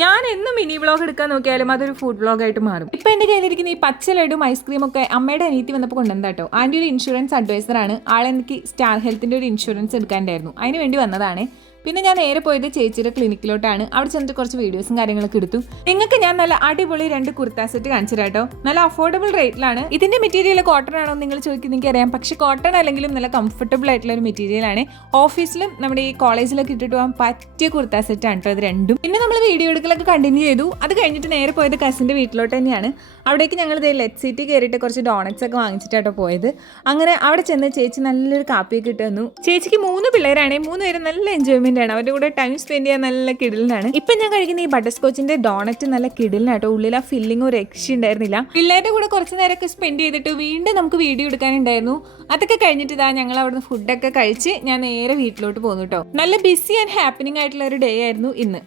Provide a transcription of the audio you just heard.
ഞാൻ എന്നും mini vlog എടുക്കാൻ നോക്കിയാലും അതൊരു ഫുഡ് വ്ളോഗായിട്ട് മാറും. ഇപ്പൊ എന്റെ കയ്യിലിരിക്കുന്ന ഈ പച്ച ലഡും ഐസ്ക്രീം ഒക്കെ അമ്മയുടെ അനിയത്തി വന്നപ്പോൾ കൊണ്ടുവന്നാട്ടോ. ആന്റി ഒരു ഇൻഷുറൻസ് അഡ്വൈസർ ആണ്. ആളെനിക്ക് സ്റ്റാർ ഹെൽത്തിന്റെ ഒരു ഇൻഷുറൻസ് എടുക്കാണ്ടായിരുന്നു, അതിന് വേണ്ടി വന്നതാണ്. പിന്നെ ഞാൻ നേരെ പോയത് ചേച്ചിയുടെ ക്ലിനിക്കിലോട്ടാണ്. അവിടെ ചെന്നിട്ട് കുറച്ച് വീഡിയോസും കാര്യങ്ങളൊക്കെ എടുത്തു. നിങ്ങൾക്ക് ഞാൻ നല്ല അടിപൊളി 2 കുർത്ത സെറ്റ് കാണിച്ചു തരാട്ടോ. നല്ല അഫോർഡബിൾ റേറ്റിലാണ്. ഇതിന്റെ മെറ്റീരിയൽ കോട്ടൺ ആണോ നിങ്ങൾ ചോദിക്കുന്നത് എനിക്കറിയാം, പക്ഷെ കോട്ടൺ അല്ലെങ്കിലും നല്ല കംഫർട്ടബിൾ ആയിട്ടുള്ള ഒരു മെറ്റീരിയൽ ആണ്. ഓഫീസിലും നമ്മുടെ ഈ കോളേജിലൊക്കെ ഇട്ടിട്ട് പോകാൻ പറ്റിയ കുർത്ത സെറ്റ് ആണ് കേട്ടോ ഇത് രണ്ടും. പിന്നെ നമ്മൾ വീഡിയോ എടുക്കലൊക്കെ കണ്ടിന്യൂ ചെയ്തു. അത് കഴിഞ്ഞിട്ട് നേരെ പോയത് കസിന്റെ വീട്ടിലോട്ട് തന്നെയാണ്. അവിടേക്ക് ഞങ്ങൾ ലെറ്റ് സീറ്റ് കയറിയിട്ട് കുറച്ച് ഡോണറ്റ്സ് ഒക്കെ വാങ്ങിച്ചിട്ടാട്ടോ പോയത്. അങ്ങനെ അവിടെ ചെന്ന് ചേച്ചി നല്ലൊരു കാപ്പിയൊക്കെ ഇട്ട് തന്നു. ചേച്ചിക്ക് 3 പിള്ളേരാണ്, 3 പേരും നല്ല എൻജോയ്മെന്റ് ആണ്. അവരുടെ കൂടെ ടൈം സ്പെൻഡ് ചെയ്യാൻ നല്ല കിടിലാണ്. ഇപ്പൊ ഞാൻ കഴിക്കുന്ന ഈ ബട്ടർ സ്കോച്ചിന്റെ ഡോണറ്റ് നല്ല കിടിലാട്ടോ. ഉള്ളിൽ ആ ഫില്ലിംഗ് ഒരു രക്ഷ ഉണ്ടായിരുന്നില്ല. പിള്ളേരുടെ കൂടെ കുറച്ച് നേരമൊക്കെ സ്പെൻഡ് ചെയ്തിട്ട് വീണ്ടും നമുക്ക് വീഡിയോ എടുക്കാനുണ്ടായിരുന്നു. അതൊക്കെ കഴിഞ്ഞിട്ട് ഇതാ ഞങ്ങൾ അവിടുന്ന് ഫുഡൊക്കെ കഴിച്ച് ഞാൻ നേരെ വീട്ടിലോട്ട് പോന്നു കേട്ടോ. നല്ല ബിസി ആൻഡ് ഹാപ്പനിങ് ആയിട്ടുള്ള ഒരു ഡേ ആയിരുന്നു ഇന്ന്.